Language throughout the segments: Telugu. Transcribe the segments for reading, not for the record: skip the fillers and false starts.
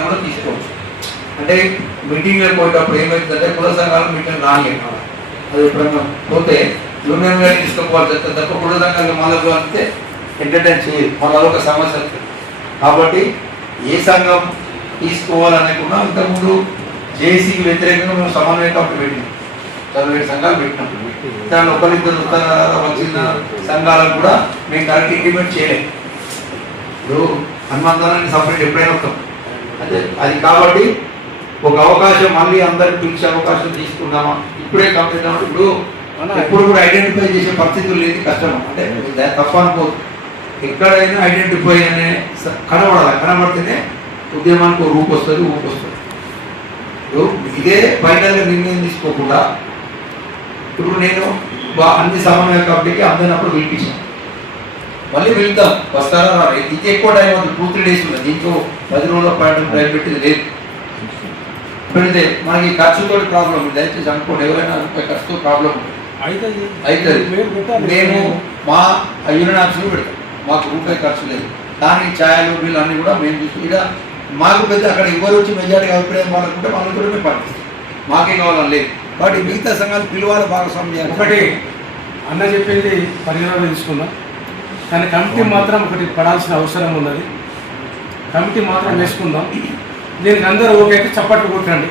సంఘాలను కూడా తీసుకోవచ్చు. అంటే మీటింగ్లకు పోయేటప్పుడు ఏమవుతుందంటే కుల సంఘాలు మీటింగ్ రానియడం, అది ఎప్పుడైనా పోతే యూనియన్ గా తీసుకోవాల్సి వస్తుంది తప్ప కుల సంఘాలు మళ్ళీ అంతే ఎంటర్టైన్ చేయదు, మళ్ళీ ఒక సమస్య. కాబట్టి ఏ సంఘం తీసుకోవాలనుకున్నా ఇంతకుముందు జేఏసీకి వ్యతిరేకంగా మేము సమన్వయ కమిటీ పెట్టినాం, 7 సంఘాలు పెట్టినాం. దాని ఒకరిద్దరు వచ్చిన సంఘాలకు కూడా మేము కరెక్ట్ ఇంప్లిమెంట్ చేయలేము. ఇప్పుడు హనుమంతాన్ని సపరేట్ ఎప్పుడైనా వస్తాం అంటే అది. కాబట్టి ఒక అవకాశం మళ్ళీ అందరికి పిలిచే అవకాశం తీసుకుందామా, ఇప్పుడే కంప్లీట్ అవ్వడం. ఇప్పుడు ఎప్పుడు కూడా ఐడెంటిఫై చేసే పరిస్థితులు లేదు, కష్టం. అంటే తప్ప అనుకోదు, ఎక్కడైనా ఐడెంటిఫై అనే కనబడాలి, కనబడితేనే ఉద్యమానికి రూపు వస్తుంది, ఊపు వస్తుంది. ఇదే ఫైనల్గా నిర్ణయం తీసుకోకుండా ఇప్పుడు నేను అన్ని సమన్వయ కమిటీకి అందరినప్పుడు పిలిపించాను, మళ్ళీ వెళ్తాం వస్తారా రా. ఇది ఎక్కువ టైం అవుతుంది, 2-3 days ఉంది. దీంతో 10 రోజుల పాటు టైం పెట్టేది లేదు. పెడితే మనకి ఖర్చుతో ప్రాబ్లం, దయచేసి అనుకోండి, ఎవరైనా ఖర్చుతో ప్రాబ్లం అవుతుంది. మేము మా యూనియన్ ఆఫీస్లో పెడతాం, మాకు రూపాయి ఖర్చు లేదు. దానికి ఛాయలు వీళ్ళు అన్నీ కూడా మేము చూసి ఇక్కడ మాకు పెద్ద అక్కడ ఎవరు వచ్చి మెజారిటీ అభిప్రాయం వాళ్ళకుంటే వాళ్ళని కూడా మేము పాటిస్తాం, మాకే కావాలని లేదు. కాబట్టి మిగతా సంఘాలు పిలువాలి, భాగస్వామ్యం. ఒకటి అన్న చెప్పింది పరిగణలో తీసుకుందాం, కానీ కమిటీ మాత్రం ఒకటి పడాల్సిన అవసరం ఉన్నది. కమిటీ మాత్రం వేసుకుందాం. దీనికి అందరూ ఓకే అయితే చప్పట్లు కొట్టండి.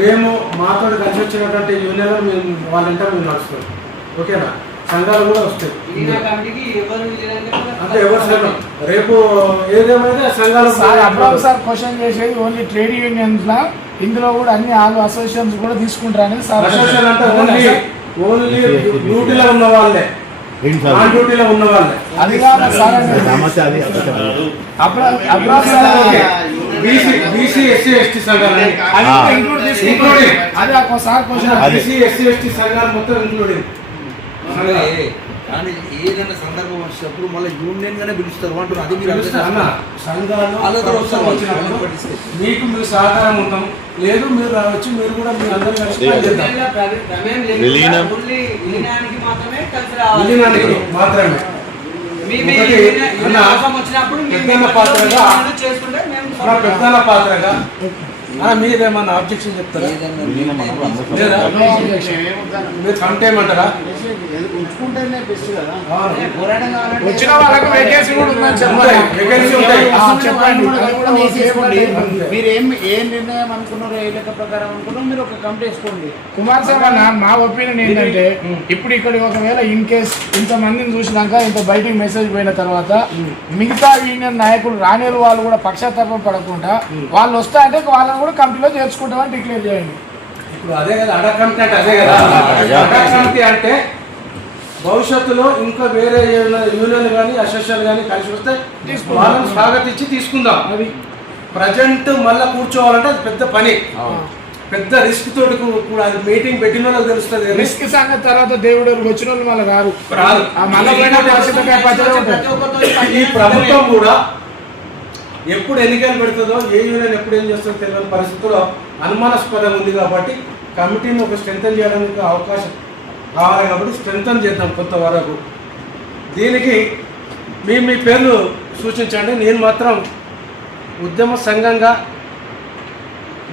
మేము మాతో కలిసి వచ్చినటువంటి యూనియన్ మేము వాళ్ళంటే మేము నడుస్తాం, ఓకేనా? సంఘాలు కూడా వస్తాయి. అంటే ఎవరు రేపు ఏదేమైనా సంఘాలు సార్ క్వశ్చన్ చేసేది ఓన్లీ ట్రేడ్ యూనియన్స్ లా, ఇందులో కూడా అన్ని ఆల్ అసోసియేషన్స్ కూడా తీసుకుంటారని సార్. అసోసియేషన్ అంటే ఓన్లీ డ్యూటీలో ఉన్న వాళ్ళే, నాన్ డ్యూటీలో ఉన్న వాళ్ళే. అది కాదు సార్, బీసీ ఎస్సీ ఎస్టీ సంఘాలు బీసీ ఎస్సీ ఎస్టీ సంఘాలు మొత్తం ఇంక్లూడింగ్. కానీ ఏదైనా సందర్భం వచ్చినప్పుడు మళ్ళీ యూనియన్ గానే పిలుస్తారు అంటున్నారు. అది మీరు మీకు మీరు సహకారం ఉంటాం, లేదు మీరు రావచ్చు, మీరు కూడా మీరు అందరూ కలిసి మాత్రమే పెద్దల పాత్రగా మీరేమన్నా ఆబ్జెక్షన్ చెప్తారా? మీరు కంటేమంటారా? వచ్చిన వాళ్ళకి వేకెన్సీ కూడా ఉందని మీరు ఏం నిర్ణయం అనుకున్నారో, ఏ లెక్క ప్రకారం అనుకున్నారో మీరు ఒక కమిటీ వేసుకోండి. కుమార్ సార్ అన్న, మా ఒపీనియన్ ఏంటంటే ఇప్పుడు ఇక్కడ ఒకవేళ ఇన్ కేస్ ఇంతమందిని చూసినాక ఇంత బయటికి మెసేజ్ పోయిన తర్వాత మిగతా యూనియన్ నాయకులు రాని వాళ్ళు కూడా పక్షాతాపం పడకుండా వాళ్ళు వస్తా అంటే వాళ్ళని కూడా కమిటీలో చేర్చుకుంటామని డిక్లేర్ చేయండి. ఇప్పుడు అదే కదా అడా కమిటీ అంటే, అదే కదా అడా కమిటీ అంటే భవిష్యత్తులో ఇంకా వేరే యూనియన్ కానీ అసోసియేషన్ కానీ కలిసి వస్తే వాళ్ళని స్వాగతించి తీసుకుందాం. అది ప్రజెంట్ మళ్ళీ కూర్చోవాలంటే అది పెద్ద పని, పెద్ద రిస్క్ తోటి కూడా. అది మీటింగ్ పెట్టిన వాళ్ళకి తెలుస్తుంది. రిస్క్ సంగతి తర్వాత దేవుడు వచ్చిన వాళ్ళు మళ్ళీ రారు. ఈ ప్రభుత్వం కూడా ఎప్పుడు ఎన్నికలు పెడుతుందో, ఏ యూనియన్ ఎప్పుడు ఏం చేస్తుందో తెలియని పరిస్థితుల్లో అనుమానాస్పదం ఉంది. కాబట్టి కమిటీని ఒక స్ట్రెంథన్ చేయడానికి అవకాశం కావాలి. కాబట్టి స్ట్రెంథన్ చేద్దాం కొంతవరకు. దీనికి మీ పేర్లు సూచించండి. నేను మాత్రం ఉద్యమ సంఘంగా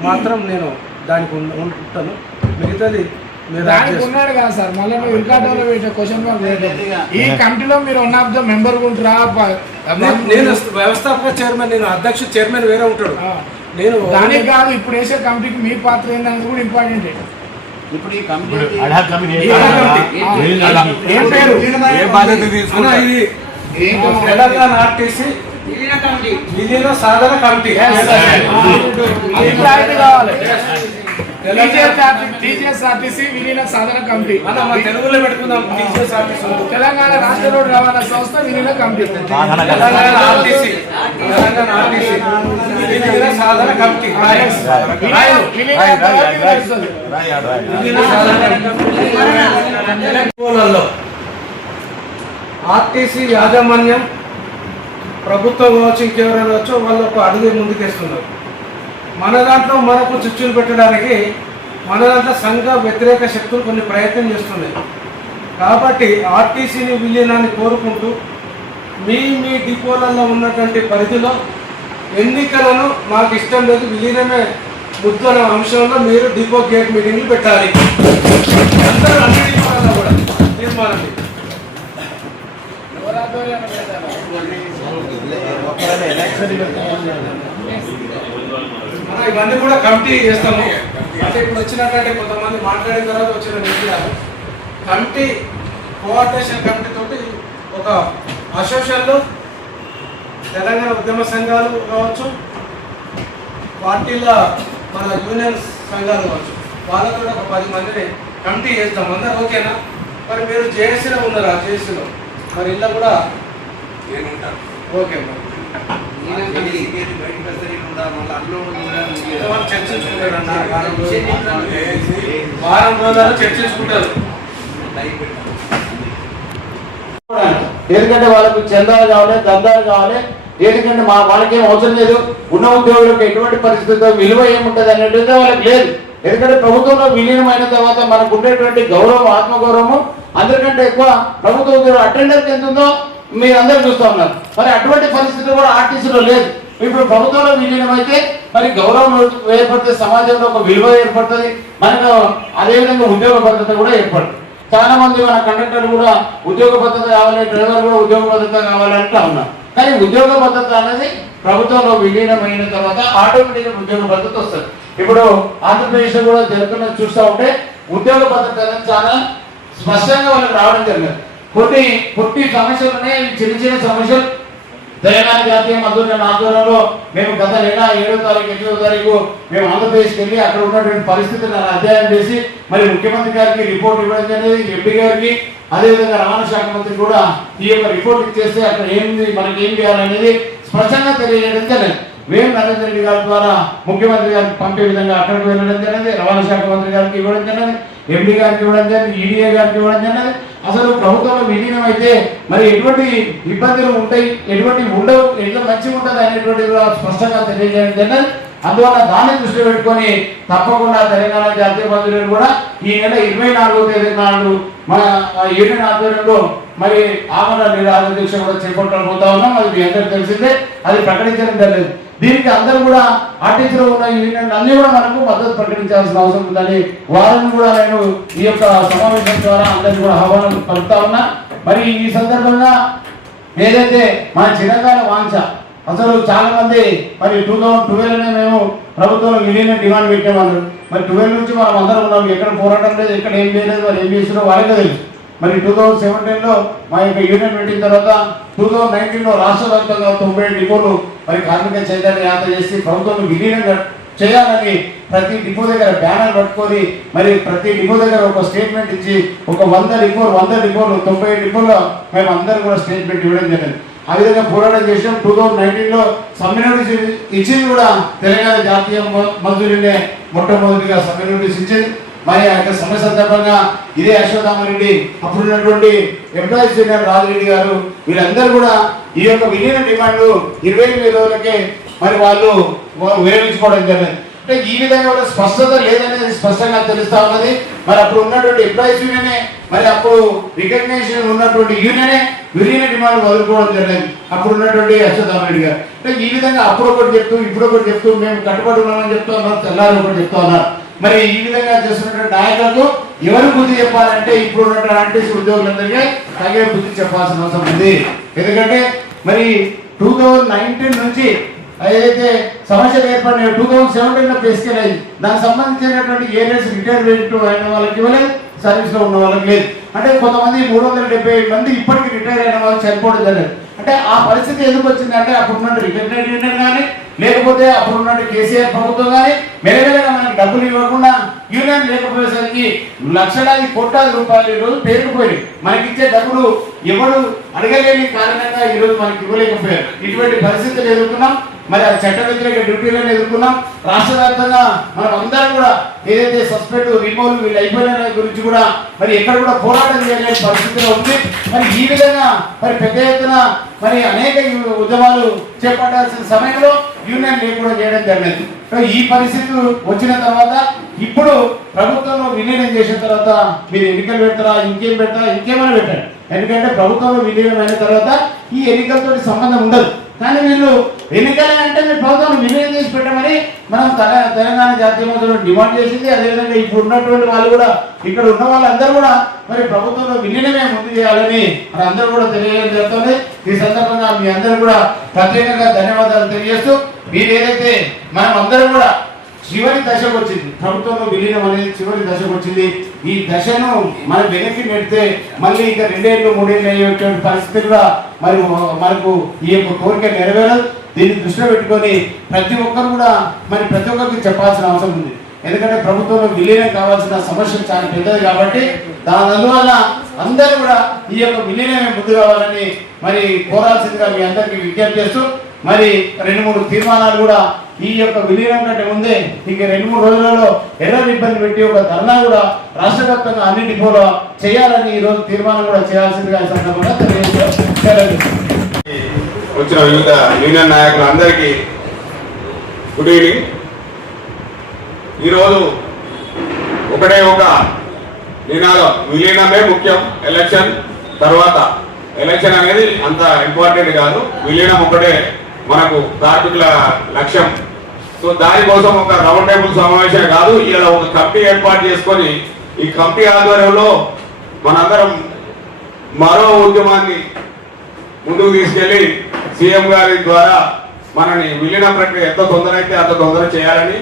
మాత్రం నేను దానికి ఉంటాను. మిగతాది ఉన్నాడు కదా సార్, మళ్ళీ రికార్డులో పెట్టే క్వశ్చన్ ఈ కమిటీలో మీరు వన్ ఆఫ్ ద మెంబర్ ఉంటారా? నేను వ్యవస్థాపక చైర్మన్, నేను అధ్యక్షుడు, చైర్మన్ వేరే ఉంటాడు. నేను దానికి కాదు, ఇప్పుడు వేసే కమిటీకి మీ పాత్ర ఏంటనేది కూడా ఇంపార్టెంట్. ఇప్పుడు ఈ కమిటీ తెలంగాణ ఆర్టీసీ విలీన సాధన కమిటీ కావాలి. టీజీఎస్ఆర్టీసీ విలీన సాధన కమిటీ తెలుగులో పెట్టుకుందాం. తెలంగాణ రాష్ట్ర రోడ్డు రవాణా సంస్థ విలీన కమిటీ, విలీన సాధన కమిటీ. ఆర్టీసీ యాజమాన్యం, ప్రభుత్వం కావచ్చు, ఇంకెవరైనా వచ్చో వాళ్ళు ఒక అడుగు ముందుకేస్తున్నారు. మన దాంట్లో మనకు చిచ్చులు పెట్టడానికి మన దాంట్లో సంఘ వ్యతిరేక శక్తులు కొన్ని ప్రయత్నం చేస్తున్నాయి. కాబట్టి ఆర్టీసీని విలీనాన్ని కోరుకుంటూ మీ డిపోలలో ఉన్నటువంటి పరిధిలో ఎన్నికలను మాకు ఇష్టం లేదు, విలీనమే ముద్దు అనే అంశంలో మీరు డిపో గేట్ మీటింగ్లు పెట్టాలి. అందరూ అన్ని డిపోలలో కూడా తీర్మానం. ఇవన్నీ కూడా కమిటీ చేస్తాము. అంటే ఇప్పుడు వచ్చినట్టు కొంతమంది మాట్లాడిన తర్వాత వచ్చిన నిర్ణయాలు కమిటీ కోఆర్డినేషన్ కమిటీ తోటి ఒక అసోసియేషన్లో తెలంగాణ ఉద్యమ సంఘాలు కావచ్చు, పార్టీల మన యూనియన్ సంఘాలు కావచ్చు, వాళ్ళతో ఒక 10 మందిని కమిటీ చేస్తాం. అందరూ ఓకేనా? మరి మీరు జేఏసీలో ఉన్నారా? జేఏసీలో మరి ఇలా కూడా ఓకే చర్చించుకుంటారన్న వారం రోజులు చర్చించుకుంటారు. ఎందుకంటే వాళ్ళకు చందాలు కావాలి, దందాలు కావాలి. ఎందుకంటే వాళ్ళకేం అవసరం లేదు. ఉన్న ఉద్యోగులకు ఎటువంటి పరిస్థితుల్లో విలువ ఏముంటుంది అనేటువంటి వాళ్ళకి లేదు. ఎందుకంటే ప్రభుత్వంలో విలీనమైన తర్వాత మనకు ఉండేటువంటి గౌరవం, ఆత్మగౌరవము అందరికంటే ఎక్కువ ప్రభుత్వ ఉద్యోగులు అటెండర్కి ఎంత ఉందో మీరు అందరూ చూస్తూ ఉన్నారు. మరి అటువంటి పరిస్థితి కూడా ఆర్టీసీలో లేదు. ఇప్పుడు ప్రభుత్వంలో విలీనం అయితే మరి గౌరవం ఏర్పడుతుంది, సమాజంలో ఒక విలువ ఏర్పడుతుంది, మనకు అదేవిధంగా ఉద్యోగ భద్రత కూడా ఏర్పడుతుంది. చాలా మంది మన కండక్టర్లు కూడా ఉద్యోగ భద్రత కావాలి, డ్రైవర్ కూడా ఉద్యోగ భద్రత కావాలంటే ఉన్నారు. కానీ ఉద్యోగ భద్రత అనేది ప్రభుత్వంలో విలీనమైన తర్వాత ఆటోమేటిక్గా ఉద్యోగ భద్రత వస్తుంది. ఇప్పుడు ఆంధ్రప్రదేశ్లో కూడా జరుగుతున్న చూస్తూ ఉంటే ఉద్యోగ భద్రత అనేది చాలా స్పష్టంగా వాళ్ళకి రావడం జరిగింది. కొన్ని సమస్యలు ఉన్నాయి, చిన్న చిన్న సమస్యలు. తెలంగాణ జాతీయ మద్దతు ఆధ్వర్యంలో మేము గత నెల 7వ తారీఖు 8వ తారీఖు మేము ఆంధ్రప్రదేశ్కి వెళ్ళి అక్కడ ఉన్నటువంటి పరిస్థితులను అధ్యయనం చేసి మరి ముఖ్యమంత్రి గారికి రిపోర్ట్ ఇవ్వడం జరిగింది, ఎంపీ గారికి, అదేవిధంగా రవాణా శాఖ మంత్రి కూడా ఈ యొక్క రిపోర్ట్ ఇచ్చేస్తే అక్కడ ఏంది మనకి ఏం చేయాలనేది స్పష్టంగా తెలియజేయడం జరిగింది. వేం నరేంద్ర రెడ్డి గారి ద్వారా ముఖ్యమంత్రి గారికి పంపే విధంగా అక్కడికి వెళ్ళడం జరిగింది, రవాణా శాఖ మంత్రి గారికి ఇవ్వడం జరిగింది, ఎంపీ గారికి ఇవ్వడం జరిగింది, ఈడీఏ గారికి ఇవ్వడం జరిగింది. అసలు ప్రభుత్వంలో విలీనం అయితే మరి ఎటువంటి ఇబ్బందులు ఉంటాయి, ఎటువంటి ఉండవు, ఎట్లా మంచిగా ఉంటుంది అనేటువంటిది స్పష్టంగా తెలియజేయడం జరిగింది. అందువల్ల దాన్ని దృష్టిలో పెట్టుకొని తప్పకుండా తెలంగాణ జాతీయ మంత్రులు కూడా ఈ నెల 24వ తేదీ నాడు మన యూనియన్ ఆధ్వర్యంలో మరి ఆమరణ నిరాహార దీక్ష కూడా చేపట్టబోతా ఉన్నాం. అది మీ అందరికీ తెలిసిందే, అది ప్రకటించడం జరిగింది. దీనికి అందరూ కూడా ఆర్టీసీలో ఉన్న యూనియన్ అన్ని కూడా మనకు మద్దతు ప్రకటించాల్సిన అవసరం ఉందని వారిని కూడా నేను ఈ యొక్క సమావేశం ద్వారా అందరినీ కూడా ఆహ్వానం పలుకుతా ఉన్నా. మరి ఈ సందర్భంగా ఏదైతే మన చిరకాల వాంఛ, అసలు చాలా మంది మరి 2012 మేము ప్రభుత్వంలో విలీనం డిమాండ్ పెట్టామన్నారు. మరి 12 నుంచి మనం అందరం ఉన్నాం, ఎక్కడ పోరాటం లేదు, ఎక్కడ ఏం చేయలేదు, మరి ఏం చేస్తున్నారో వాళ్ళకే తెలుసు. మరి 2017లో మా యొక్క యూనియన్ పెట్టిన తర్వాత 2019లో రాష్ట్ర వ్యాప్తంగా 90 డిపోలు మరి కార్మిక చైతన్య యాత్ర చేసి ప్రభుత్వం విలీనం చేయాలని ప్రతి డిపో దగ్గర బ్యానర్ పట్టుకొని మరి ప్రతి డిపో దగ్గర ఒక స్టేట్మెంట్ ఇచ్చి ఒక 100 డిపోలు 90 డిపోల్లో మేము అందరూ కూడా స్టేట్మెంట్ ఇవ్వడం జరిగింది. ఆ విధంగా పోరాటం చేసాం. 2019లో సమ్మె నోటీస్ ఇచ్చింది కూడా తెలంగాణ జాతీయ మంత్రులనే మొట్టమొదటిగా సమ్మె నోటీస్ ఇచ్చింది. మరి ఆ యొక్క సమ్మె సందర్భంగా ఇదే అశ్వత్థామరెడ్డి, అప్పుడున్నటువంటి ఎంప్లాయీస్ యూనియన్ రాజిరెడ్డి గారు వీళ్ళందరూ కూడా ఈ యొక్క విలీన డిమాండ్ 28 రోజులకే మరి వాళ్ళు విరమించుకోవడం జరిగింది. అంటే ఈ విధంగా కూడా స్పష్టత లేదనేది స్పష్టంగా తెలుస్తా ఉన్నది. మరి అప్పుడు ఉన్నటువంటి ఎంప్లాయీస్ యూనియనే, మరి అప్పుడు రికగ్నేషన్ ఉన్నటువంటి యూనియనే విలీన డిమాండ్ వదులుకోవడం జరిగింది అప్పుడు ఉన్నటువంటి అశ్వత్థామరెడ్డి గారు. అంటే ఈ విధంగా అప్పుడు ఒకటి చెప్తూ ఇప్పుడు ఒకటి చెప్తూ మేము కట్టుబడి ఉన్నామని చెప్తూ ఉన్నారు, తెల్లారి ఒకటి చెప్తా ఉన్నారు. మరి ఈ విధంగా చేస్తున్నటువంటి నాయకులకు ఎవరు బుద్ధి చెప్పాలంటే ఇప్పుడు ఉన్నటువంటి ఆర్టీసీ ఉద్యోగులందరికీ తగే బుద్ధి చెప్పాల్సిన అవసరం ఉంది. ఎందుకంటే మరి 2019 నుంచి ఏదైతే సమస్యలు ఏర్పడినాయో 2017లో ప్రెస్కెల్ అయింది, దానికి సంబంధించినటువంటి ఏరియర్స్ రిటైర్మెంట్ అయిన వాళ్ళకి ఇవ్వలేదు, సర్వీస్లో ఉన్న వాళ్ళకి లేదు. అంటే కొంతమంది 375 మంది ఇప్పటికీ రిటైర్ అయిన వాళ్ళు చనిపోవడం జరిగింది. అంటే ఆ పరిస్థితి ఎందుకు వచ్చిందంటే అప్పుడున్న రికగ్నైజ్డ్ యూనియన్ కానీ లేకపోతే అప్పుడున్న కేసీఆర్ ప్రభుత్వం కానీ మెల్లమెల్లగా మనకి డబ్బులు ఇవ్వకుండా యూనియన్ లేకపోయేసరికి లక్షలాది కోట్లాది రూపాయలు ఈరోజు పేరుకుపోయి మనకి ఇచ్చే డబ్బులు ఎవరు అడగలేని కారణంగా ఈరోజు మనకి ఇవ్వలేకపోయారు. ఇటువంటి పరిస్థితులు ఎదుర్కొన్నాం. మరి ఆ చట్ట వ్యతిరేక డ్యూటీలను ఎదుర్కొన్నాం. రాష్ట్ర వ్యాప్తంగా మనం అందరం కూడా ఏదైతే సస్పెండ్ రిమూవల్ వీళ్ళు అయిపోయిన గురించి కూడా మరి ఎక్కడ కూడా పోరాటం చేయలేని పరిస్థితిలో ఉంది. మరి ఈ విధంగా మరి పెద్ద ఎత్తున మరి అనేక ఉద్యమాలు చేపట్టాల్సిన సమయంలో యూనియన్ లేకుండా చేయడం జరిగింది. ఈ పరిస్థితి వచ్చిన తర్వాత ఇప్పుడు ప్రభుత్వంలో విలీనం చేసిన తర్వాత మీరు ఎన్నికలు పెడతారా, ఇంకేం పెడతారా, ఇంకేమైనా పెట్టండి. ఎందుకంటే ప్రభుత్వంలో విలీనం అయిన తర్వాత ఈ ఎన్నికలతో సంబంధం ఉండదు. కానీ వీళ్ళు ఎన్నికలు అంటే మీరు ప్రభుత్వం విలీనం చేసి పెట్టమని మనం తెలంగాణ జాతీయ మంత్రులు డిమాండ్ చేసింది. అదేవిధంగా ఇప్పుడు ఉన్నటువంటి వాళ్ళు కూడా, ఇక్కడ ఉన్న వాళ్ళందరూ కూడా మరి ప్రభుత్వంలో విలీనమే ముందు చేయాలని మరి అందరూ కూడా తెలియజేయడం జరుగుతుంది. ఈ సందర్భంగా మీ అందరూ కూడా ప్రత్యేకంగా ధన్యవాదాలు తెలియజేస్తూ, మీరు ఏదైతే మనం అందరం కూడా చివరి దశకు వచ్చింది, ప్రభుత్వంలో విలీనం అనేది చివరి దశకు వచ్చింది. ఈ దశను మనం వెనక్కి పెడితే మళ్ళీ ఇక 2 ఏళ్ళు 3 ఏళ్ళు అయ్యేటువంటి పరిస్థితులుగా మరి మనకు ఈ యొక్క కోరిక నెరవేరదు. దీన్ని దృష్టిలో పెట్టుకొని ప్రతి ఒక్కరు కూడా ప్రతి ఒక్కరికి చెప్పాల్సిన అవసరం ఉంది. ఎందుకంటే ప్రభుత్వంలో విలీనం కావాల్సిన సమస్య చాలా పెద్దది కాబట్టి అందువల్ల అందరూ కూడా ఈ యొక్క విలీనమే ముందు కావాలని మరి కోరాల్సిందిగా మీ అందరికీ విజ్ఞప్తి చేస్తూ, మరి 2-3 తీర్మానాలు కూడా ఈ యొక్క విలీనం కంటే ముందే ఇక 2-3 రోజులలో ఎర్ర ఇబ్బంది పెట్టి ఒక ధర్నా కూడా రాష్ట్ర వ్యాప్తంగా అన్ని డిపోలో చేయాలని ఈ రోజు తీర్మానం కూడా చేయాల్సిందిగా ఈ సందర్భంగా తెలియజేస్తారు. వచ్చిన వివిధ యూనియన్ నాయకులందరికీ గుడ్ ఈవినింగ్. ఈరోజు ఒకటే ఒక నినాదం, విలీనమే ముఖ్యం. ఎలక్షన్ తర్వాత ఎలక్షన్ అనేది అంత ఇంపార్టెంట్ కాదు, విలీనం ఒకటే మనకు కార్మికుల లక్ష్యం. సో దానికోసం ఒక రౌండ్ టేబుల్ సమావేశం కాదు, ఇలా ఒక కమిటీ ఏర్పాటు చేసుకొని ఈ కమిటీ ఆధ్వర్యంలో మనందరం మరో ఉద్యమాన్ని ముందుకు తీసుకెళ్లి సీఎం గారి ద్వారా మనని విలీన ప్రక్రియ ఎంత తొందర అయితే అంత తొందర చేయాలని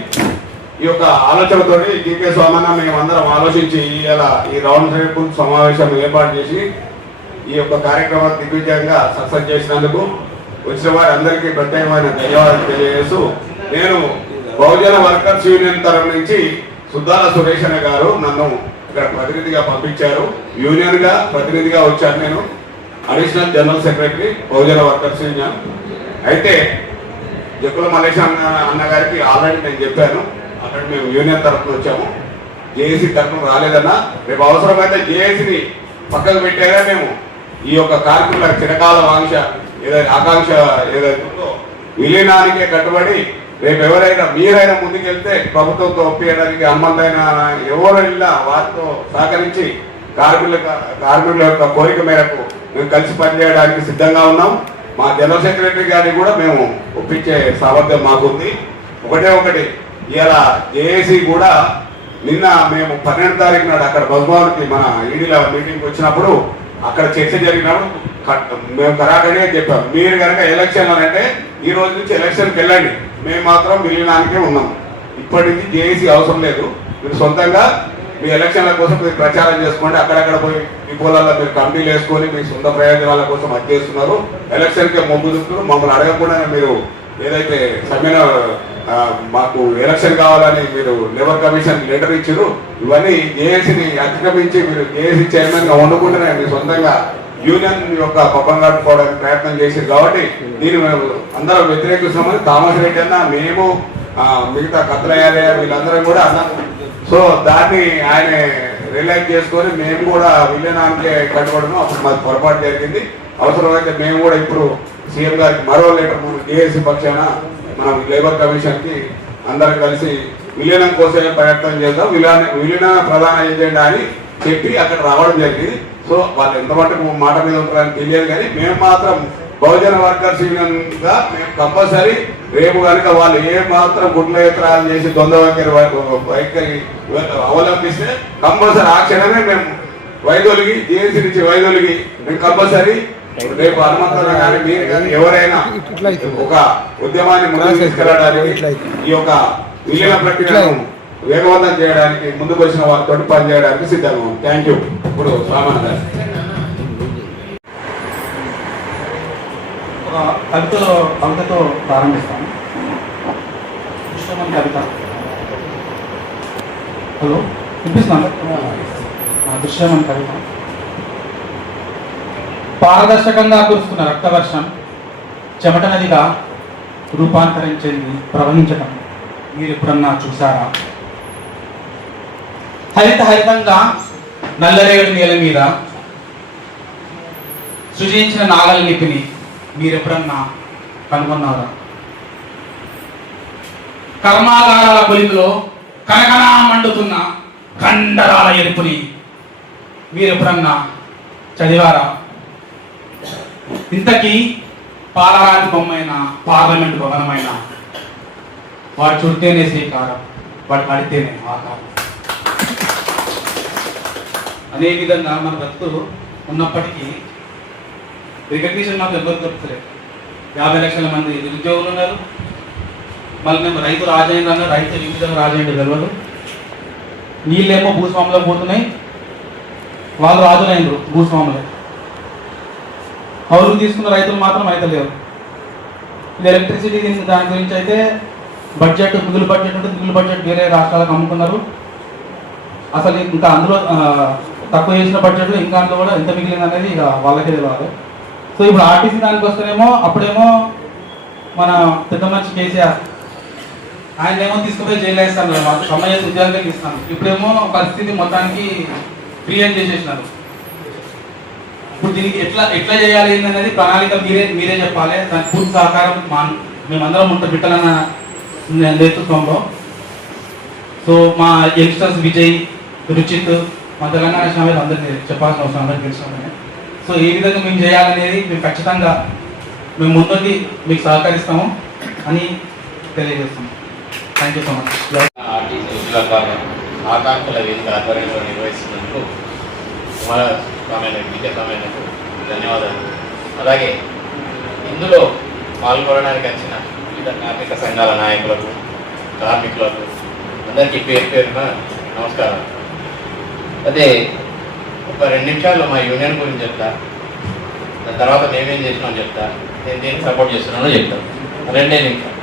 ఈ యొక్క ఆలోచనతో జీకే సోమన్న మేమందరం ఆలోచించి ఈ రౌండ్ టేబుల్ సమావేశం ఏర్పాటు చేసి ఈ యొక్క కార్యక్రమాన్ని దిగ్విజయంగా సక్సెస్ చేసినందుకు వచ్చిన వారి అందరికీ ప్రత్యేకమైన ధన్యవాదాలు తెలియజేస్తూ, నేను బహుజన వర్కర్స్ యూనియన్ తరఫు నుంచి సుద్దాల సురేష్ అనే గారు నన్ను ఇక్కడ ప్రతినిధిగా పంపించారు. యూనియన్ గా ప్రతినిధిగా వచ్చాను. నేను అడిషనల్ జనరల్ సెక్రటరీ బహుజన వర్కర్స్ యూనియన్. అయితే జక్కుల మల్లేష్ అన్న గారికి ఆల్రెడీ నేను చెప్పాను, అక్కడ మేము యూనియన్ తరఫున వచ్చాము, జేఏసీ తరఫున రాలేదన్నా. రేపు అవసరమైతే జేఏసీని పక్కకు పెట్టారా మేము ఈ యొక్క కార్మికుల చిరకాల ఆకాంక్ష ఏదైతే ఉందో విలీనానికే కట్టుబడి రేపు ఎవరైనా మీరైనా ముందుకెళ్తే ప్రభుత్వంతో ఒప్పించడానికి హనుమంతైన ఎవరైనా వారితో సహకరించి కార్మికుల యొక్క కోరిక మేరకు మేము కలిసి పనిచేయడానికి సిద్ధంగా ఉన్నాం. మా జనరల్ సెక్రటరీ గారిని కూడా మేము ఒప్పించే సామర్థ్యం మాకుంది. ఒకటి ఇలా జేఏసీ కూడా నిన్న మేము 12వ తారీఖు నాడు అక్కడ బస్భవన్కి మన ఈడీల మీటింగ్కి వచ్చినప్పుడు అక్కడ చర్చ జరిగినప్పుడు మేము కరాకనే చెప్పాం, మీరు కనుక ఎలక్షన్ అంటే ఈ రోజు నుంచి ఎలక్షన్కి వెళ్ళండి, మేము మాత్రం విలీనానికే ఉన్నాం. ఇప్పటి నుంచి జేఏసీ అవసరం లేదు, మీరు సొంతంగా మీ ఎలక్షన్ల కోసం మీరు ప్రచారం చేసుకోండి. అక్కడక్కడ పోయి డిపోలలో మీరు కమిటీలు వేసుకొని మీ సొంత ప్రయోజనాల కోసం అది చేస్తున్నారు, ఎలక్షన్కే మొగ్గు చూపుతున్నారు. మమ్మల్ని అడగకుండా మీరు ఏదైతే సమ్మెన మాకు ఎలక్షన్ కావాలని మీరు లేబర్ కమిషన్ లెటర్ ఇచ్చారు, ఇవన్నీ జేఏసీని అతిక్రమించి మీరు జేఏసీ చైర్మన్ గా ఉండకుండానే మీ సొంతంగా యూనియన్ యొక్క పబ్బం కట్టుకోవడానికి ప్రయత్నం చేశారు. కాబట్టి దీన్ని మేము అందరం వ్యతిరేకిస్తున్నామని థామస్ రెడ్డి అన్న, మేము మిగతా కత్లయ్యారయ్య వీళ్ళందరం కూడా అన్నాం. సో దాన్ని ఆయన రిలైజ్ చేసుకొని మేము కూడా విలీనానికే కట్టుకోవడం అప్పుడు మాకు పొరపాటు జరిగింది. అవసరమైతే మేము కూడా ఇప్పుడు సీఎం గారికి మరో లెటర్ జేఏసీ పక్షాన మనం లేబర్ కమిషన్ కి అందరం కలిసి విలీనం కోసమే ప్రయత్నం చేద్దాం, విలీన ప్రధాన ఏజెండా అని చెప్పి అక్కడ రావడం జరిగింది. సో వాళ్ళు ఎంత మటుకు మాట మీద ఉంటారని తెలియదు, కానీ మేము మాత్రం బహుజన వర్కర్స్ యూనియన్ గా మేము కంపల్సరీ రేపు కనుక వాళ్ళు ఏ మాత్రం గుడ్ల ఎత్తరాలు చేసి దొంగ వైఖరి అవలంబిస్తే కంపల్సరీ ఆ క్షణమే మేము వైదొలిగి జేఏసీ నుంచి వైదొలిగి మేము కంపల్సరీ రేపు హనుమంతరావు కానీ మీరు కానీ ఎవరైనా ఒక ఉద్యమాన్ని ముందుకు తీసుకెళ్ళడానికి ఈ యొక్క విలీన ప్రక్రియను వేగవంతం చేయడానికి ముందుకు వచ్చిన వారితో పనిచేయడానికి సిద్ధంగా ఉంది. Thank you. ఇప్పుడు సామాన్ గారు కవితతో ప్రారంభిస్తాను. ఇష్టమైన కవిత. హలో, వినిపిస్తున్నాను. దృశ్యమైన కవిత. పారదర్శకంగా కురుస్తున్న రక్తవర్షం చెమట నదిగా రూపాంతరించింది ప్రవహించటం మీరు ఎప్పుడన్నా చూసారా? హరితంగా నల్లరేగడి నేల మీద సృజించిన నాగల లిపిని మీరెప్పుడన్నా కనుగొన్నారా? కర్మాగారాల పొలిమిలో కనకనా మండుతున్న కండరాల ఎరుపుని మీరు ఎప్పుడన్నా చదివారా? ఇంతకీ పాలరాతి బొమ్మైన పార్లమెంటు భవనమైన వాడు చుడితేనే శ్రీకారం, వాడు పడితేనే ఆకారం. అదే విధంగా మన భక్తులు ఉన్నప్పటికీ రికగ్నిషన్ మాకు ఎవరు దొరుకుతలేదు. 50 లక్షల మంది నిరుద్యోగులు ఉన్నారు. మళ్ళీ మేము రైతు రాజేంద్ర అన్న రైతు ఈ విధంగా రాజేంద్ర తెలియదు. నీళ్ళేమో భూస్వాములో పోతున్నాయి, వాళ్ళు రాజులైనరు భూస్వాములే. కౌలు తీసుకున్న రైతులు మాత్రం అయితే లేవు. ఇది ఎలక్ట్రిసిటీ దాని గురించి అయితే బడ్జెట్ మిగులు బడ్జెట్ ఉంటే మిగులు బడ్జెట్ వేరే రాష్ట్రాలకు అమ్ముకున్నారు. అసలు ఇంకా అందులో తక్కువ చేసిన బడ్జెట్లో ఇంకా అందులో కూడా ఎంత మిగిలింది అనేది ఇక వాళ్ళకే తెలియాలి. సో ఇప్పుడు ఆర్టీసీ దానికి వస్తేనేమో అప్పుడేమో మన పెద్ద మనిషి కేసీఆర్ ఆయన ఏమో తీసుకుపోయి జైలు వేస్తాను, మాకు సమయ ఉద్యోగానికి ఇస్తాను. ఇప్పుడేమో పరిస్థితి మొత్తానికి ఫ్రీ అని చేసేసినారు. ఇప్పుడు దీనికి ఎట్లా చేయాలి అనేది ప్రణాళిక మీరే చెప్పాలి. దానికి పూర్తి సహకారం మేమందరం ఉంటాం బిడ్డలన్న నేతృత్వంలో. సో మా యంగ్స్టర్స్ విజయ్, రుచిత్, మా తెలంగాణ శ్రామికులు అందరికీ చెప్పాల్సిన అవసరం అందరికీ తెలుసు. సో ఏ విధంగా మేము చేయాలనేది మేము ఖచ్చితంగా మేము ముందుకి మీకు సహకరిస్తాము అని తెలియజేస్తాము. Thank you so much. RTC ఉద్యోగాల ఆకాంక్షల వేదిక ఆధ్వర్యంలో నిర్వహిస్తున్నందుకు విద్యాసమయకు ధన్యవాదాలు. అలాగే ఇందులో పాల్గొనడానికి వచ్చిన వివిధ కార్మిక సంఘాల నాయకులకు, కార్మికులకు అందరికీ పేరు పేరున నమస్కారం. అదే ఒక 2 నిమిషాల్లో మా యూనియన్ గురించి చెప్తా, దాని తర్వాత మేమేం చేసినామో చెప్తా, నేను దేనికి సపోర్ట్ చేస్తున్నానో చెప్తాను. 2 నిమిషాలు.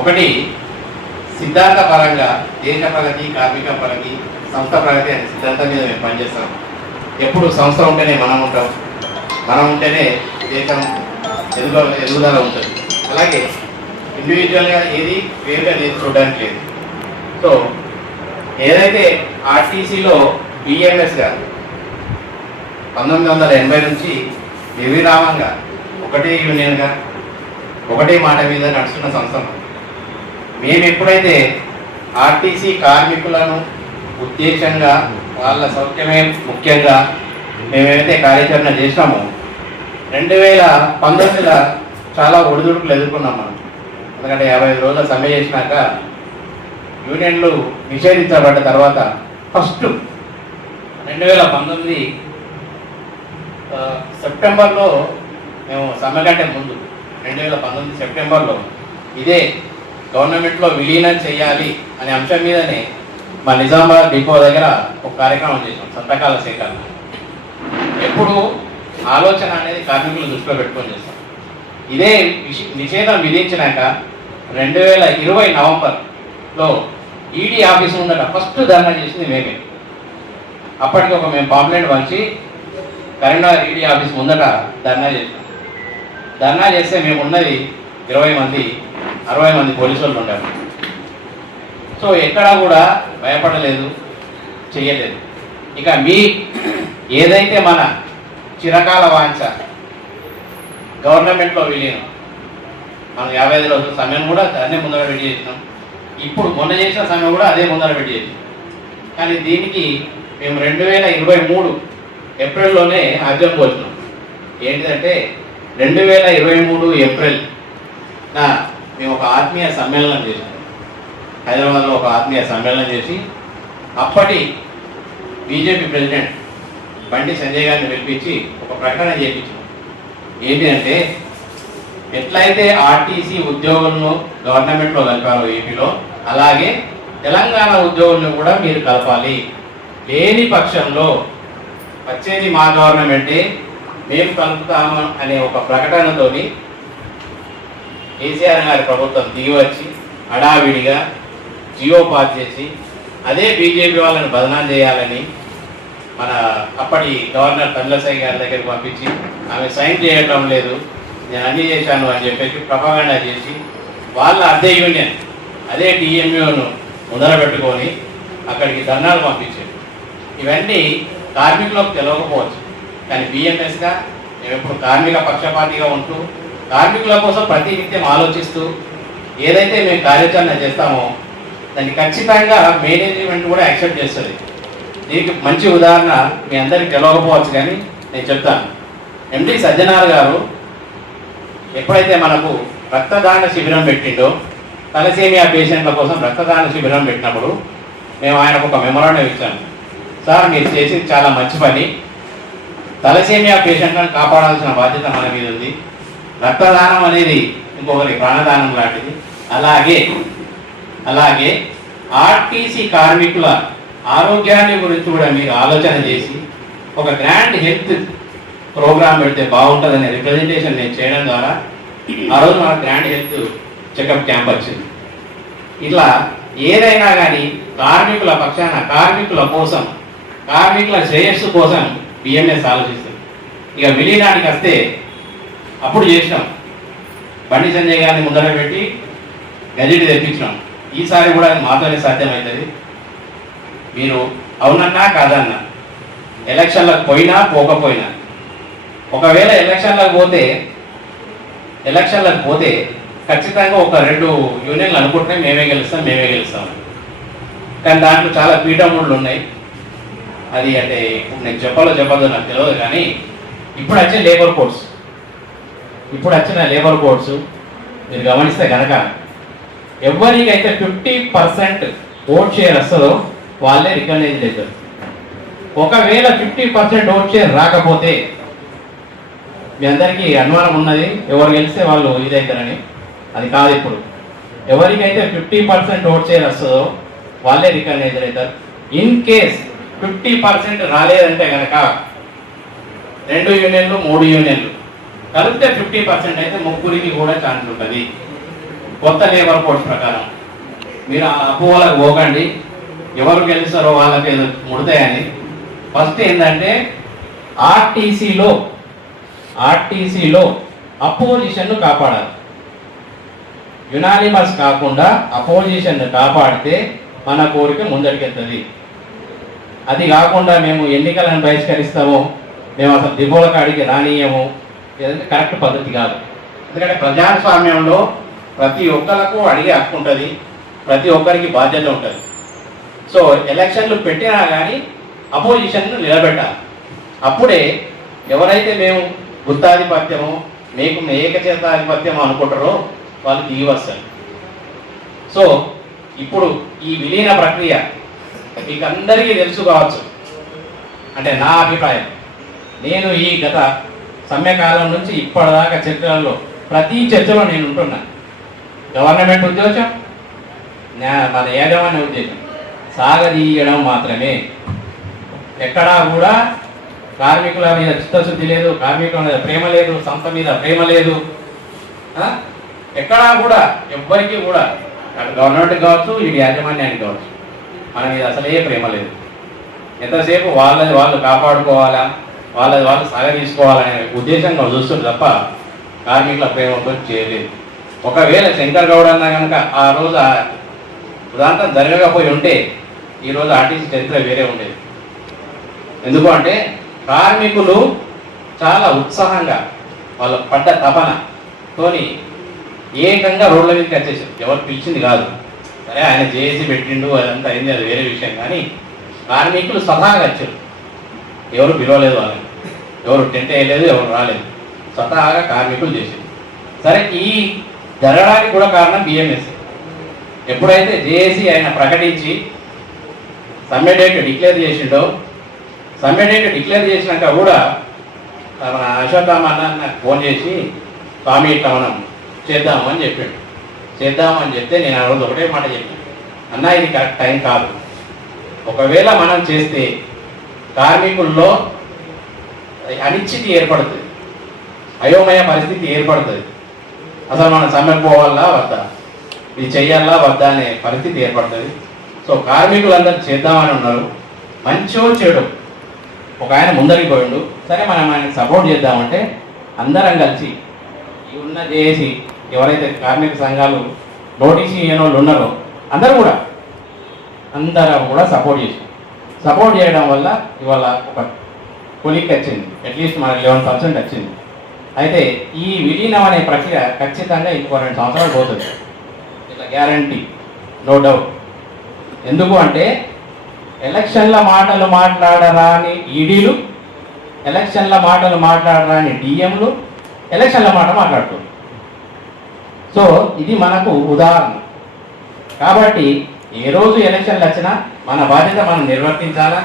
ఒకటి, సిద్ధాంత పరంగా దేశ ప్రగతి, కార్మిక ప్రగతి, సంస్థ ప్రగతి అనే సిద్ధాంతం మీద మేము పనిచేస్తాం. ఎప్పుడు సంస్థ ఉంటేనే మనం ఉంటాం, మనం ఉంటేనే దేశం ఎదుగుదల ఉంటుంది. అలాగే ఇండివిజువల్గా ఏది వేరుగా చూడడానికి లేదు. సో ఏదైతే ఆర్టీసీలో బిఎంఎస్ గారు 1980 నుంచి నిర్విరామంగా ఒకటే యూనియన్గా ఒకటే మాట మీద నడుస్తున్న సంస్థ. మేము ఎప్పుడైతే ఆర్టీసీ కార్మికులను ఉద్దేశంగా వాళ్ళ సౌఖ్యమే ముఖ్యంగా మేమేమైతే కార్యాచరణ చేసినామో 2019లో చాలా ఒడిదుడుకులు ఎదుర్కొన్నాం మనం. ఎందుకంటే 55 రోజుల సమ్మె చేసినాక యూనియన్లు నిషేధించబడ్డ తర్వాత ఫస్ట్ 2019 సెప్టెంబర్లో మేము సమ్మె కంటే ముందు 2019 సెప్టెంబర్లో ఇదే గవర్నమెంట్లో విలీనం చేయాలి అనే అంశం మీదనే మా నిజామాబాద్ డిపో దగ్గర ఒక కార్యక్రమం చేసాం, సంతకాల సేకరణ. ఎప్పుడు ఆలోచన అనేది కార్మికులు దృష్టిలో పెట్టుకొని చేస్తాం. ఇదే నిషేధం విధించినాక 2020 నవంబర్లో ఈడీ ఆఫీస్ ముందట ఫస్ట్ ధర్నా చేసింది మేమే. అప్పటికి మేము పాంప్లెంట్ పంచి కరీంనగర్ ఈడీ ఆఫీస్ ముందట ధర్నా చేసినాం. ధర్నా చేస్తే మేము ఉన్నది 20 మంది, 60 మంది పోలీసు వాళ్ళు ఉండాలి. సో ఎక్కడా కూడా భయపడలేదు, చెయ్యలేదు. ఇక ఏదైతే మన చిరకాల వాంఛ గవర్నమెంట్లో విలీనం, మనం 55 రోజుల సమయం కూడా దాన్నే ముందర పెట్టి చేసినాం. ఇప్పుడు మొన్న చేసిన సమయం కూడా అదే ముందర పెట్టి చేసినాం. కానీ దీనికి మేము 2023 ఏప్రిల్లోనే ఆద్యం పోతున్నాం. ఏంటిదంటే 2023 ఏప్రిల్ మేము ఒక ఆత్మీయ సమ్మేళనం చేసినాం. హైదరాబాద్లో ఒక ఆత్మీయ సమ్మేళనం చేసి అప్పటి బీజేపీ ప్రెసిడెంట్ బండి సంజయ్ గారిని పిలిపించి ఒక ప్రకటన చేయించాం. ఏంటి అంటే, ఎట్లయితే ఆర్టీసీ ఉద్యోగులను గవర్నమెంట్లో కలిపారో ఏపీలో, అలాగే తెలంగాణ ఉద్యోగులను కూడా మీరు కలపాలి. లేని పక్షంలో వచ్చేది మా గవర్నమెంటే, మేము కలుపుతాము అనే ఒక ప్రకటనతోని కేసీఆర్ గారి ప్రభుత్వం దిగి వచ్చి హడావిడిగా జియో పాస్ చేసి అదే బీజేపీ వాళ్ళని బదనాం చేయాలని మన అప్పటి గవర్నర్ తమిళసై గారి దగ్గరికి పంపించి ఆమె సైన్ చేయటం లేదు, నేను అన్నీ చేశాను అని చెప్పేసి ప్రొపగండా చేసి వాళ్ళ అదే యూనియన్ అదే డిఎంయూను ముందర పెట్టుకొని అక్కడికి ధర్నాలు పంపించారు. ఇవన్నీ కార్మికులకు తెలియకపోవచ్చు, కానీ బిఎంఎస్గా మేము ఇప్పుడు కార్మిక పక్షపాతిగా ఉంటూ కార్మికుల కోసం ప్రతినిత్యం ఆలోచిస్తూ ఏదైతే మేము కార్యాచరణ చేస్తామో దాన్ని ఖచ్చితంగా మేనేజ్మెంట్ కూడా యాక్సెప్ట్ చేస్తుంది. దీనికి మంచి ఉదాహరణ మీ అందరికి తెలియకపోవచ్చు కానీ నేను చెప్తాను. ఎండి సజ్జనార్ గారు ఎప్పుడైతే మనకు రక్తదాన శిబిరం పెట్టిండో, తలసేమియా పేషెంట్ల కోసం రక్తదాన శిబిరం పెట్టినప్పుడు మేము ఆయనకు ఒక మెమోరాండం ఇచ్చాము. సార్ మీరు చేసేది చాలా మంచి పని, తలసేమియా పేషెంట్లను కాపాడాల్సిన బాధ్యత మన మీద ఉంది. రక్తదానం అనేది ఇంకొకరి ప్రాణదానం లాంటిది. అలాగే ఆర్టీసీ కార్మికుల ఆరోగ్యాన్ని గురించి కూడా మీరు ఆలోచన చేసి ఒక గ్రాండ్ హెల్త్ ప్రోగ్రామ్ పెడితే బాగుంటుందనే రిప్రజెంటేషన్ నేను చేయడం ద్వారా ఆ రోజు మనకు గ్రాండ్ హెల్త్ చెకప్ క్యాంప్ వచ్చింది. ఇట్లా ఏదైనా కానీ కార్మికుల పక్షాన, కార్మికుల కోసం, కార్మికుల శ్రేయస్సు కోసం బిఎంఎస్ ఆలోచిస్తుంది. ఇక విలీనానికి వస్తే అప్పుడు చేసినాం, బండి సంజయ్ గారిని ముందర పెట్టి గజెట్ తెప్పించినాం. ఈసారి కూడా అది మాతోనే సాధ్యమవుతుంది. మీరు అవునన్నా కాదన్నా, ఎలక్షన్లకు పోయినా పోకపోయినా, ఒకవేళ ఎలక్షన్లకు పోతే ఖచ్చితంగా ఒక 2 యూనియన్లు అనుకుంటే మేమే గెలుస్తాం. కానీ దాంట్లో చాలా పీఠముళ్ళు ఉన్నాయి. అది అంటే ఇప్పుడు నేను చెప్పదో నాకు తెలియదు. కానీ ఇప్పుడు వచ్చిన లేబర్ కోడ్స్ మీరు గమనిస్తే కనుక ఎవరికైతే 50% ఓట్ షేర్ వస్తుందో వాళ్ళే రికగ్నైజ్ అవుతారు. ఒకవేళ 50% ఓట్ షేర్ రాకపోతే మీ అందరికీ అనుమానం ఉన్నది ఎవరు గెలిస్తే వాళ్ళు ఇదవుతారని. అది కాదు. ఇప్పుడు ఎవరికైతే 50% ఓట్ షేర్ వస్తుందో వాళ్ళే రికగ్నైజ్ అవుతారు. ఇన్ కేస్ 50% రాలేదంటే కనుక 2 యూనియన్లు 3 యూనియన్లు కలిపితే 50% అయితే 3 కూడా ఛాన్స్ ఉంటుంది. కొత్త లేబర్ కోడ్స్ ప్రకారం మీరు అపోహలకు పోకండి, ఎవరు గెలుస్తారో వాళ్ళకి ముడతాయని. ఫస్ట్ ఏంటంటే ఆర్టీసీలో అపోజిషన్ను కాపాడాలి. యునానిమస్ కాకుండా అపోజిషన్ను కాపాడితే మన కోరిక ముందడికెళ్తుంది. అది కాకుండా మేము ఎన్నికలను బహిష్కరిస్తాము, మేము అసలు దిగువల కాడికి రానియము, ఏదంటే కరెక్ట్ పద్ధతి కాదు. ఎందుకంటే ప్రజాస్వామ్యంలో ప్రతి ఒక్కరికి అడిగే హక్కు ఉంటుంది, ప్రతి ఒక్కరికి బాధ్యత ఉంటుంది. సో ఎలక్షన్లు పెట్టినా కానీ అపోజిషన్ను నిలబెట్టాలి. అప్పుడే ఎవరైతే మేము గుత్తాధిపత్యము, మీకు ఏకచేతాధిపత్యము అనుకుంటారో వాళ్ళు దిగి వస్తారు. సో ఇప్పుడు ఈ విలీన ప్రక్రియ మీకు అందరికీ తెలుసు కావచ్చు. అంటే నా అభిప్రాయం, నేను ఈ గత సమ్యకాలం నుంచి ఇప్పటిదాకా చర్చలలో ప్రతి చర్చలో నేను ఉంటున్నా. గవర్నమెంట్ ఉద్దేశం, మన యాజమాన్య ఉద్దేశం సాగదీయడం మాత్రమే. ఎక్కడా కూడా కార్మికుల మీద చిత్తశుద్ధి లేదు, కార్మికుల మీద ప్రేమ లేదు, సంస్థ మీద ప్రేమ లేదు. ఎక్కడా కూడా ఎవ్వరికి కూడా అటు గవర్నమెంట్ కావచ్చు, ఇటు యాజమాన్యానికి కావచ్చు, మన మీద అసలే ప్రేమ లేదు. ఎంతసేపు వాళ్ళు కాపాడుకోవాలా, వాళ్ళు సాగదీసుకోవాలనే ఉద్దేశంగా చూస్తుంది తప్ప కార్మికుల ప్రేమతో చేయలేదు. ఒకవేళ శంకర్ గౌడ్ అన్నా కనుక ఆ రోజు ఉదాంతం జరగకపోయి ఉంటే ఈరోజు ఆర్టీసీ చరిత్ర వేరే ఉండేది. ఎందుకు అంటే కార్మికులు చాలా ఉత్సాహంగా వాళ్ళు పడ్డ తపనతోని ఏకంగా రోడ్ల మీదకి వచ్చేసారు. ఎవరు పిలిచింది కాదు. సరే ఆయన జేఏసీ పెట్టిండు, అదంతా అయింది, అది వేరే విషయం. కానీ కార్మికులు స్వతహాగా వచ్చారు. ఎవరు పిలవలేదు వాళ్ళని, ఎవరు టెంట్ వేయలేదు, ఎవరు రాలేదు. స్వతహాగా కార్మికులు చేశారు. సరే ఈ జరగడానికి కూడా కారణం బిఎంఎస్. ఎప్పుడైతే జేఏసీ ఆయన ప్రకటించి సమ్మె డేట్ డిక్లేర్ చేసిండో, సమ్మె డేట్ డిక్లేర్ చేసినాక కూడా మన అశోక్ అన్న నాకు ఫోన్ చేసి స్వామి ఇట్లా మనం చేద్దాము అని చెప్పాడు. చేద్దామని చెప్తే నేను ఆ రోజు ఒకటే మాట చెప్పాను, అన్న ఇది కరెక్ట్ టైం కాదు. ఒకవేళ మనం చేస్తే కార్మికుల్లో అనిశ్చితి ఏర్పడుతుంది, అయోమయ పరిస్థితి ఏర్పడుతుంది. అసలు మనం సమ్మెకు పోవాలా వద్దా, ఇది చెయ్యాలా వద్దా అనే పరిస్థితి ఏర్పడుతుంది. సో కార్మికులందరూ చేద్దామని ఉన్నారు. మంచో చెడు ఒక ఆయన ముందరికి పోయిండు. సరే మనం ఆయనకు సపోర్ట్ చేద్దామంటే అందరం కలిసి ఈ ఉన్న చేసి ఎవరైతే కార్మిక సంఘాలు నోటీస్ ఇయ్యని వాళ్ళు ఉన్నారో అందరూ కూడా సపోర్ట్ చేయడం వల్ల ఇవాళ ఒక కొలిక్ వచ్చింది. అట్లీస్ట్ మనకు 11% వచ్చింది. అయితే ఈ విలీనం అనే ప్రక్రియ ఖచ్చితంగా ఇంకో 2 సంవత్సరాలు పోతుంది. ఇట్లా గ్యారంటీ, నో డౌట్. ఎందుకు అంటే ఎలక్షన్ల మాటలు మాట్లాడరాని ఈడీలు, ఎలక్షన్ల మాటలు మాట్లాడరాని డిఎంలు ఎలక్షన్ల మాట మాట్లాడుతుంది. సో ఇది మనకు ఉదాహరణ. కాబట్టి ఏ రోజు ఎలక్షన్లు వచ్చినా మన బాధ్యత మనం నిర్వర్తించాలా.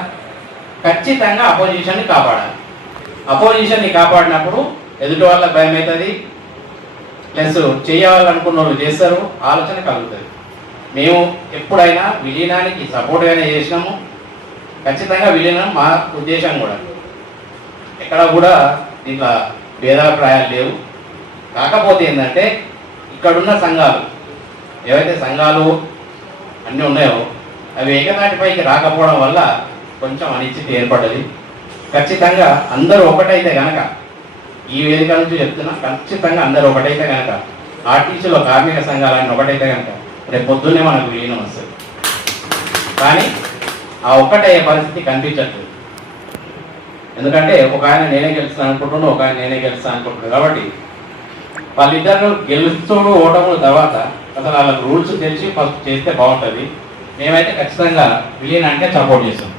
ఖచ్చితంగా అపోజిషన్ని కాపాడాలి. అపోజిషన్ని కాపాడినప్పుడు ఎదుటి వాళ్ళకి భయం అవుతుంది, ప్లస్ చేయాలనుకున్న వాళ్ళు చేస్తారు, ఆలోచన కలుగుతుంది. మేము ఎప్పుడైనా విలీనానికి సపోర్ట్గానే చేసినాము. ఖచ్చితంగా విలీనం మా ఉద్దేశం కూడా. ఎక్కడ కూడా దీంట్లో భేదాభిప్రాయాలు లేవు. కాకపోతే ఏంటంటే ఇక్కడున్న సంఘాలు ఏవైతే సంఘాలు అన్నీ ఉన్నాయో అవి ఏకతాటిపైకి రాకపోవడం వల్ల కొంచెం అనిశ్చితి ఏర్పడ్డది. ఖచ్చితంగా అందరూ ఒకటైతే కనుక, ఈ వేదిక నుంచి చెప్తున్నా, ఖచ్చితంగా అందరూ ఒకటైతే కనుక, ఆర్టీసీలో కార్మిక సంఘాలన్నీ ఒకటైతే కనుక రేపు పొద్దున్నే మనకు విలీనం వస్తుంది. కానీ ఆ ఒక్కటయ్యే పరిస్థితి కనిపించట్లేదు. ఎందుకంటే ఒక ఆయన నేనే గెలుస్తాను అనుకుంటున్నాను, ఒక ఆయన నేనే గెలుస్తాను అనుకుంటున్నాను. కాబట్టి వాళ్ళిద్దరు గెలుస్తూ ఓటముల తర్వాత అసలు వాళ్ళకి రూల్స్ తెలిసి ఫస్ట్ చేస్తే బాగుంటుంది. మేమైతే ఖచ్చితంగా విలీనానికి సపోర్ట్ చేస్తాం.